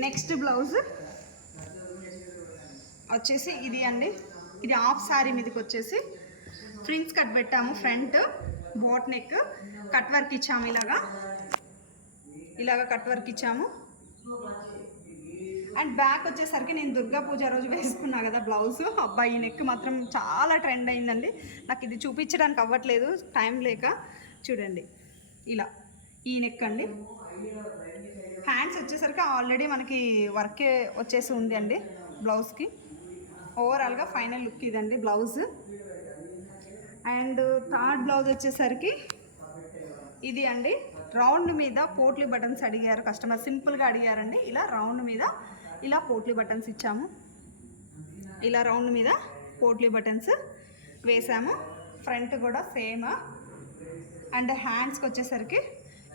Next blouse వచ్చేసి ఇది అండి. ఇది హాఫ్ శారీ మీదకి వచ్చేసి ఫ్రిన్స్ కట్ పెట్టాము. Front boat neck cut work ఇచ్చాము. ఇలాగా కట్ వర్క్ ఇచ్చాము. అండ్ బ్యాక్ వచ్చేసరికి నేను దుర్గా పూజ రోజు వేసుకున్నా కదా బ్లౌజ్. అబ్బాయి ఈ నెక్ మాత్రం చాలా ట్రెండ్ అయిందండి. నాకు ఇది చూపించడానికి అవ్వట్లేదు టైం లేక. చూడండి ఇలా ఈ నెక్ అండి. హ్యాండ్స్ వచ్చేసరికి ఆల్రెడీ మనకి వర్కే వచ్చేసి ఉంది అండి బ్లౌజ్కి. ఓవరాల్గా ఫైనల్ లుక్ ఇదండి బ్లౌజ్. అండ్ థర్డ్ బ్లౌజ్ వచ్చేసరికి ఇది అండి. రౌండ్ మీద పోట్లీ బటన్స్ అడిగారు కస్టమర్, సింపుల్గా అడిగారండి. ఇలా రౌండ్ మీద ఇలా పోట్లీ బటన్స్ ఇచ్చాము. ఇలా రౌండ్ మీద పోట్లీ బటన్స్ వేసాము. ఫ్రంట్ కూడా సేమ్. అండ్ హ్యాండ్స్కి వచ్చేసరికి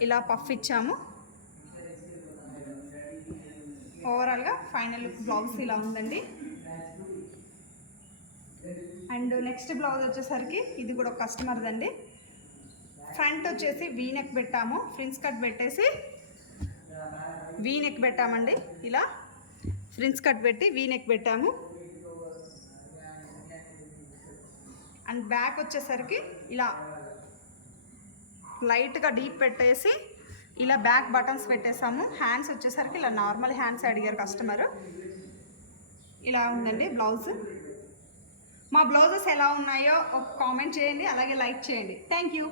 ఇలా పఫ్ ఇచ్చాము. ఓవరాల్గా ఫైనల్ లుక్ బ్లౌజ్ ఇలా ఉందండి. అండ్ నెక్స్ట్ బ్లౌజ్ వచ్చేసరికి ఇది కూడా ఒక కస్టమర్దండి. ఫ్రంట్ వచ్చేసి వీ నెక్ పెట్టాము. ఫ్రిన్స్ కట్ పెట్టేసి వీ నెక్ పెట్టామండి. ఇలా ఫ్రిన్స్ కట్ పెట్టి వీ నెక్ పెట్టాము. అండ్ బ్యాక్ వచ్చేసరికి ఇలా లైట్గా డీప్ పెట్టేసి ఇలా బ్యాక్ బటన్స్ పెట్టేసాము. హ్యాండ్స్ వచ్చేసరికి ఇలా నార్మల్ హ్యాండ్స్ అడిగారు కస్టమర్. ఇలా ఉందండి బ్లౌజ్. మా బ్లౌజెస్ ఎలా ఉన్నాయో ఒక కామెంట్ చేయండి, అలాగే లైక్ చేయండి. Thank you.